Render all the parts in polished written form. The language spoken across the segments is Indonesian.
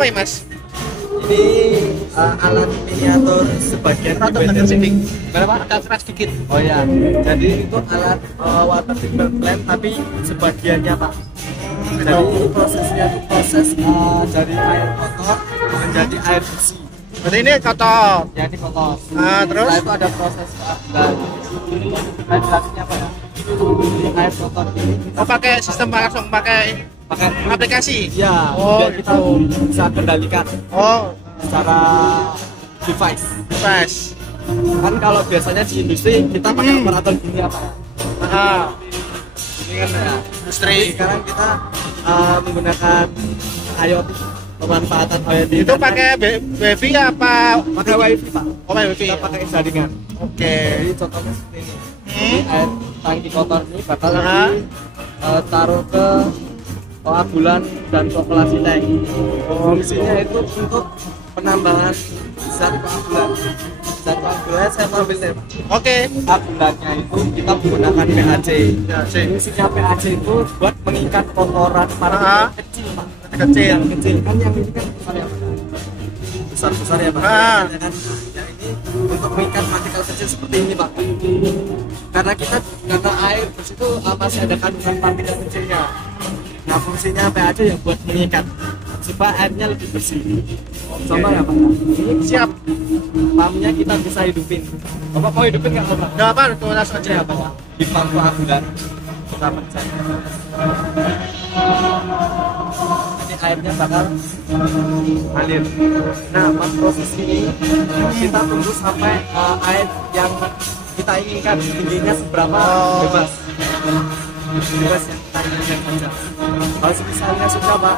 apa ya Mas? Ini alat miniatur sebagian Agak sedikit. berapa? Agak keras sedikit. Oh ya, jadi itu alat water treatment plant tapi sebagiannya Pak. Jadi prosesnya itu proses dari air kotor menjadi air bersih. Berarti ini kotor. Ya ini kotor. Terus? Setelah itu ada proses pengambilan. Ventilasinya apa ya? Ini air kotor ini kita Pakai sistem langsung pakai pakai aplikasi. ya, Oh, biar kita bisa kendalikan Oh, secara device. fresh. Kan kalau biasanya di industri kita pakai aparatur gini apa ya? Ah, Ini kan ya. industri. Tapi sekarang kita menggunakan IoT, pemanfaatan IoT. Itu pakai wifi apa? pakai wifi Pak. Oh, pakai wifi. Kita pakai jaringan. Oke. Jadi contohnya seperti ini. Jadi air tangki kotor ini bakal taruh ke koagulan dan populasi tank. Fungsinya itu untuk penambahan zat koagulan. Zat koagulan saya mau ambil nih. Oke. Koagulannya itu kita menggunakan PAC. PAC. Fungsinya PAC itu buat mengikat kotoran partikel kecil Pak. Kecil. Yang kecil kan yang ini kan besar ya Pak. Besar ya Pak. Ya kan? Ya ini untuk mengikat partikel kecil seperti ini Pak. Karena air di situ masih ada kandungan partikel kecilnya. Nah fungsinya PAC yang buat mengikat supaya airnya lebih bersih. Coba ya Pak. Ini Siap. pumpnya kita bisa hidupin. Bapak mau hidupin nggak Bapak? Enggak apa, itu langsung aja ya, Pak. Di pump koagulan kita pencet. Ini airnya bakal ngalir. Nah pas proses ini kita tunggu sampai air yang kita inginkan tingginya seberapa bebas. Bebas ya, kita inginkan saja. Kalau misalnya sudah Pak,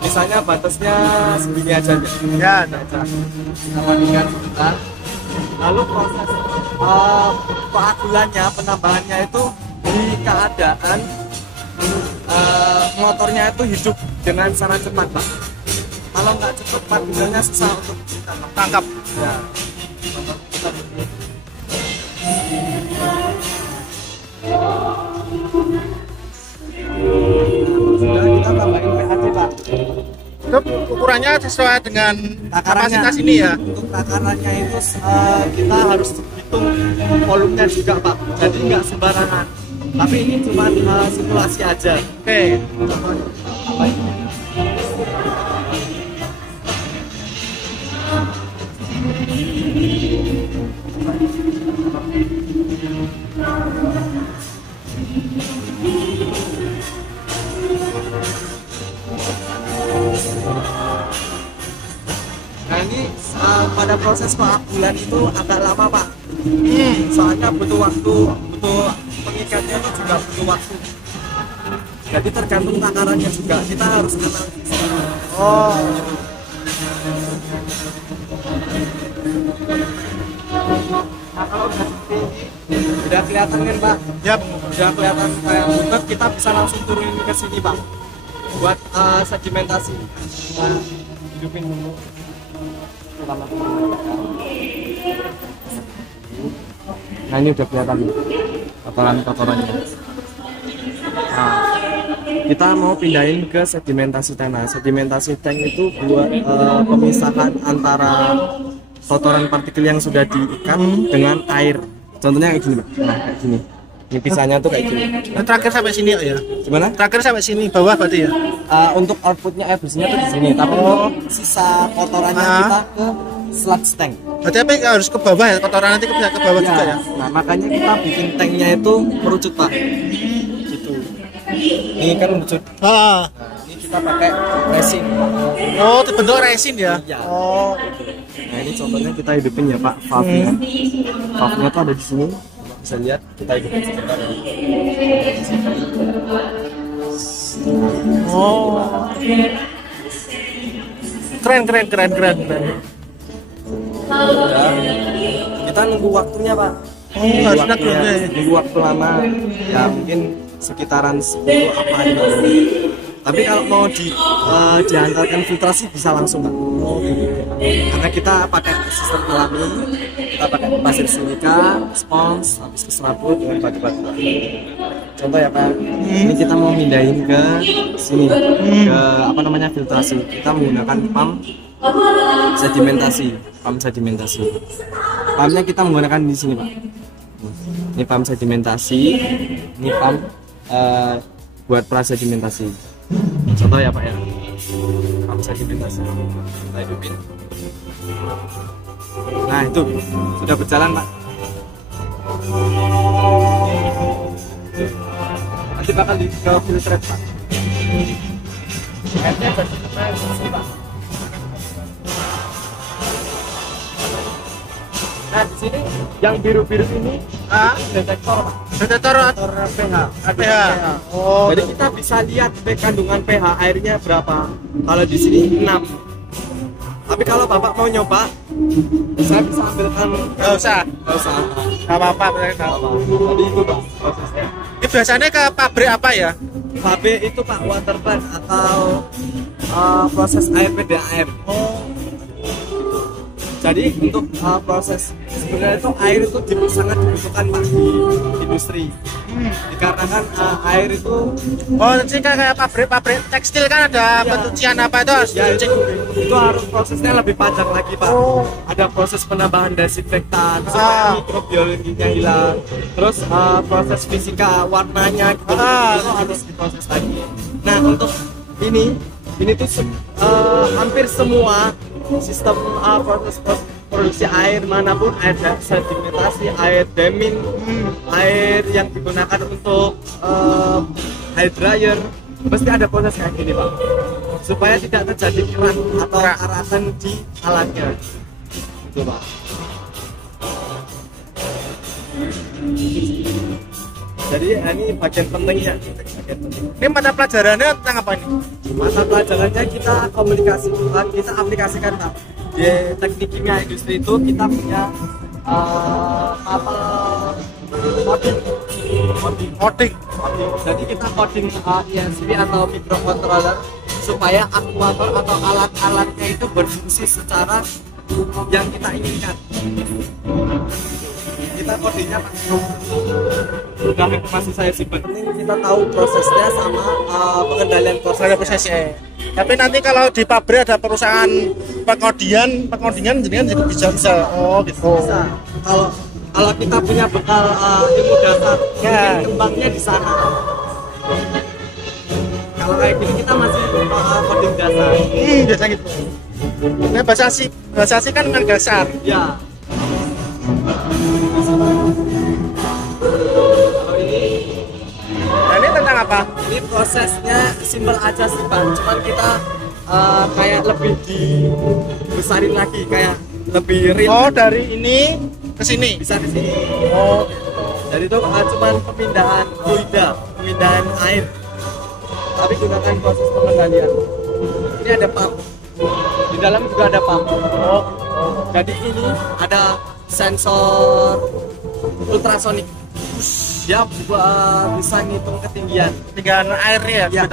misalnya batasnya segini aja Ya, aja. Kita matikan sebentar. Lalu proses koagulannya, penambahannya itu di keadaan motornya itu hidup dengan sangat cepat Pak. Kalau nggak cepat koagulannya susah untuk tangkap. ya. Motor kita begini. Sudah kita tambahin PAC Pak. Itu ukurannya sesuai dengan Takarannya. kapasitas ini ya. Untuk takarannya itu kita harus hitung volumenya juga Pak. Jadi nggak sembarangan. Tapi ini cuma simulasi aja. Oke. Nah ini pada proses koagulan itu agak lama Pak. Soalnya butuh waktu, butuh pengikatnya itu juga butuh waktu. Jadi tergantung takarannya juga. Kita harus analisis. Oh. Nah kalau udah seperti ini, udah kelihatan kan Pak? Yap. Udah kelihatan kayak buntut, kita bisa langsung turunin ke sini Pak. Buat sedimentasi. Kita hidupin dulu. Nah ini udah kelihatan kotorannya. Nah, kita mau pindahin ke sedimentasi tanah. Sedimentasi tank itu buat pemisahan antara kotoran partikel yang sudah diikat dengan air. Contohnya kayak gini, Pak. Nah, kayak gini. Ini pisahnya tuh kayak gini. Nah, terakhir sampai sini ya. Gimana? Terakhir sampai sini bawah berarti ya. Untuk outputnya air bersihnya tuh di sini, tapi sisa kotorannya kita ke sludge tank. Berarti apa harus ke bawah ya? Kotoran nanti bisa ke bawah juga ya. Nah, makanya kita bikin tanknya itu merucut Pak. Gitu. Ini kan merucut. Ah. Nah, ini kita pakai resin. Oh, itu bentuk resin ya. Iya. Oh. Nah, ini contohnya kita hidupin ya Pak, valve-nya. Valve-nya tuh ada di sini. Bapak bisa lihat, kita hidupin sebentar ya. Oh. Keren. Udah. Kita nunggu waktunya Pak. Harus nunggu. Nunggu waktu lama. Ya mungkin sekitaran 10 apa 5 menit. Tapi kalau mau diantarkan filtrasi bisa langsung Pak. Karena kita pakai sistem alami, kita pakai pasir silika, spons, habis ke serabut dengan batu-batu. contoh ya Pak. Ini kita mau mindahin ke sini, ke apa namanya filtrasi. Kita menggunakan pump sedimentasi. Pumpnya kita menggunakan di sini Pak. Ini pump sedimentasi, ini pump buat prasedimentasi. Contoh ya Pak ya. Pump sedimentasi. Kita hidupin. Nah itu sudah berjalan Pak. Nanti bakal di filter Pak. Airnya bersih Pak. Nah di sini yang biru-biru ini detektor Pak. Detektor pH. pH. Oh, Jadi kita bisa lihat kandungan pH airnya berapa. Kalau di sini 6. Tapi kalau Bapak mau nyoba, saya bisa ambilkan. nggak usah. Nggak apa-apa. Tadi itu Pak prosesnya. Ini biasanya ke pabrik apa ya? HB itu Pak water plant atau proses air PDAM. Jadi untuk proses sebenarnya itu air itu sangat dibutuhkan Pak di industri. Dikarenakan air itu Jadi kayak pabrik tekstil kan ada pencucian apa itu harus ya dicuci. itu harus prosesnya lebih panjang lagi Pak. Ada proses penambahan desinfektan supaya mikrobiologinya hilang. Terus proses fisika warnanya gitu, itu harus diproses lagi. Nah untuk ini tuh hampir semua sistem proses produksi air manapun, air sedimentasi, air damming, air yang digunakan untuk air dryer, pasti ada proses kayak gini Pak, supaya tidak terjadi kerak atau karasan di alatnya itu Pak. Jadi ini bagian pentingnya. Ini mata pelajarannya tentang apa ini? Mata pelajarannya kita kita aplikasikan Pak. Di teknik kimia industri itu kita punya mata coding. Jadi kita coding ISP atau microcontroller supaya aktuator atau alat-alatnya itu berfungsi secara yang kita inginkan. Kita codingnya Pak. Udah masih saya simpan. Penting kita tahu prosesnya sama pengendalian prosesnya. Tapi nanti kalau di pabrik ada perusahaan pengodingan jenengan juga bisa. Oh gitu. Bisa. Kalau kita punya bekal ilmu dasar, mungkin kembangnya di sana. Kalau kayak gini kita masih coding dasar. Biasa gitu. Nah, bahasa C kan memang dasar. Ya. Kalau ini Nah, ini tentang apa? Ini prosesnya simpel aja sih Pak, cuman kita kayak lebih dibesarin lagi, kayak lebih real. Oh, dari ini ke sini. Bisa di sini. Oh, Jadi itu cuman pemindahan fluida, pemindahan air. Tapi gunakan proses pengendalian. Ini ada pump. Di dalam juga ada pump. Jadi ini ada sensor ultrasonik. Dia bisa ngitung ketinggian airnya ya.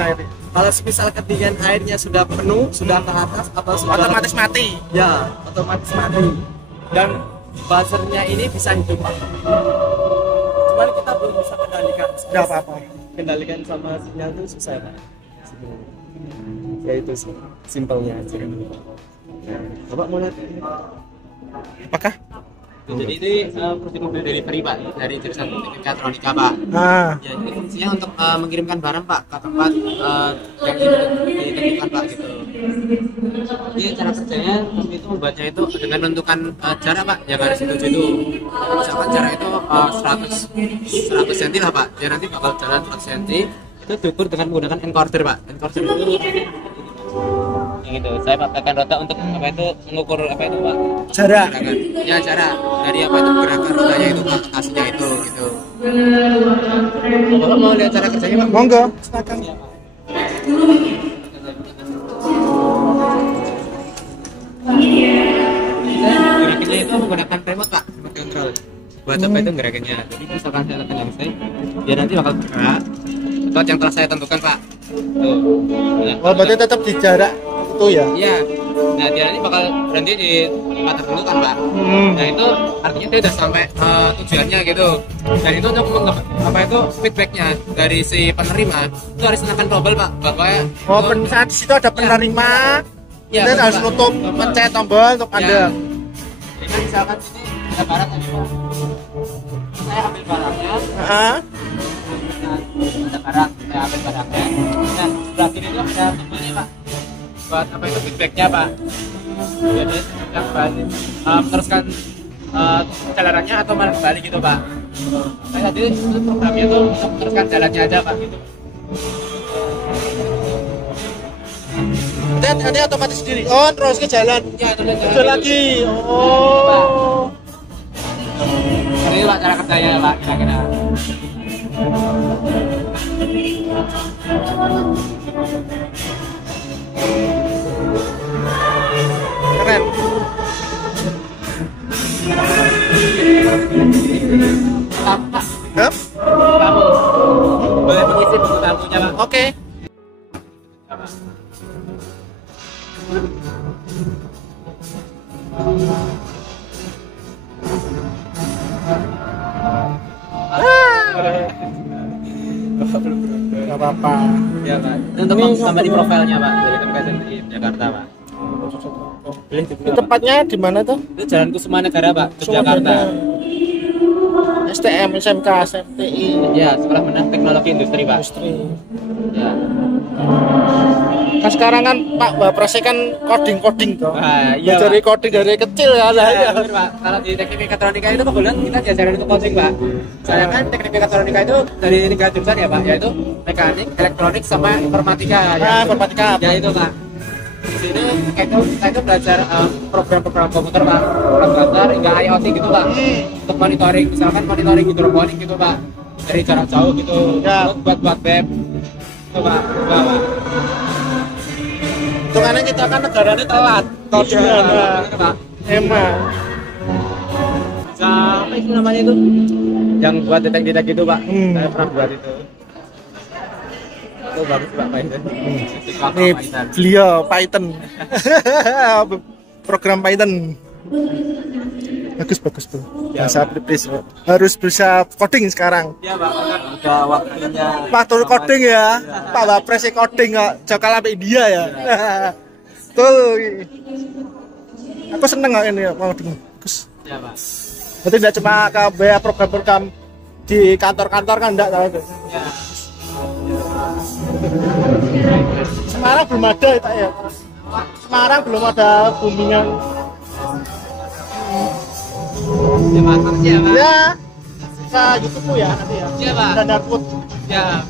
Kalau misal ketinggian airnya sudah penuh, sudah ke atas atau sudah Otomatis mati. ya otomatis mati. Dan buzzernya ini bisa hidup Pak. Cuman kita belum bisa kendalikan. Enggak apa-apa. Kendalikan sama sinyal itu susah Pak. Ya itu sih simpelnya aja. Bapak mau lihat ini? Apakah? Jadi ini produk mobil delivery Pak, dari jurusan teknik mekatronika Pak. Ya, ini fungsinya untuk mengirimkan barang Pak ke tempat yang ditentukan Pak gitu. Jadi cara kerjanya itu membuatnya itu dengan menentukan jarak Pak, yang harus dituju itu. Misalkan jarak itu 100 cm lah Pak, dia nanti bakal jalan 100 cm. Itu diukur dengan menggunakan encoder Pak. Encoder itu gitu. Saya pakaikan roda untuk apa itu mengukur apa itu Pak? Jarak. Ya jarak dari apa itu gerakan rodanya itu Pak, rotasinya itu gitu. Bapak mau lihat cara kerjanya Pak? Monggo, silakan. Gerakannya itu menggunakan remote Pak, remote control. Buat apa itu gerakannya? Jadi misalkan saya tekan yang saya, dia nanti bakal bergerak. Tempat yang telah saya tentukan Pak. Tuh. Oh, berarti tetap di jarak itu ya. Iya. Nah dia nanti bakal berhenti di tempat tertentu kan Pak. Nah itu artinya dia udah sampai tujuannya gitu. Dan itu untuk apa itu feedbacknya dari si penerima itu harus menekan tombol Pak bahwa Saat di situ ada penerima, ya, dan harus Pak. nutup pencet tombol untuk Anda. Ini misalkan sini ada barang tadi Pak. Saya ambil barangnya. Heeh. Ada barang, saya ambil barangnya. Nah sebelah kiri itu ada tombolnya Pak. Buat apa itu feedbacknya Pak. Jadi yang kembali meneruskan jalarannya atau malah kembali gitu Pak. Saya tadi itu programnya tuh untuk meneruskan jalannya aja Pak gitu. Nanti otomatis sendiri. Oh, terus ke jalan. Ya terus Jalan lagi. Oh. Ini Pak cara kerjanya Pak kira-kira. Keren. Pak, Hup. kamu boleh mengisi buku tamunya Pak. Oke. Gak apa-apa. Ya Pak. Itu untuk tambah di profilnya Pak dari Kementerian di Jakarta Pak. Ini tempatnya di mana tuh? Itu Jalan Kusuma Negara Pak, Yogyakarta. STM, SMK, SMTI, Ya, Sekolah Menengah Teknologi Industri Pak. industri. Ya. Kan sekarang kan Pak Bapresnya kan coding toh. Wah, iya, Dari Pak. coding dari kecil ya. Ya, benar Pak. Kalau di teknik mekatronika itu kebetulan kita diajarin untuk coding Pak. Soalnya kan teknik mekatronika itu dari 3 jurusan ya Pak, yaitu mekanik, elektronik, sama informatika. Ah, informatika. Ya itu Pak. Di sini kita itu belajar program-program komputer Pak, program hingga IoT gitu Pak. Untuk monitoring, misalkan monitoring hidroponik gitu Pak, dari jarak jauh gitu. Ya. Buat web. Itu Pak. Pak. Hitungannya kita kan negaranya telat. Iya, Pak. Emang. Bisa apa itu namanya itu? Yang buat detek-detek gitu Pak. Saya pernah buat itu. Itu bagus Pak itu. Nih beliau Python. Program Python. Bagus bro. Bahasa please harus bisa coding sekarang. Iya Pak. Udah waktunya. Waktu coding ya. Pak Wapres coding kok. Jokal sampai India ya. Tuh. Aku seneng kok ini mau coding. Bagus. Iya Pak. Berarti tidak cuma ke program-program di kantor-kantor kan enggak tahu itu. Ya. Semarang belum ada ya Pak ya. Semarang belum ada bimbingan. Ya Pak, makasih ya Pak. Ya. Ke YouTube ya nanti ya. Iya Pak. Dan Darwood. Ya.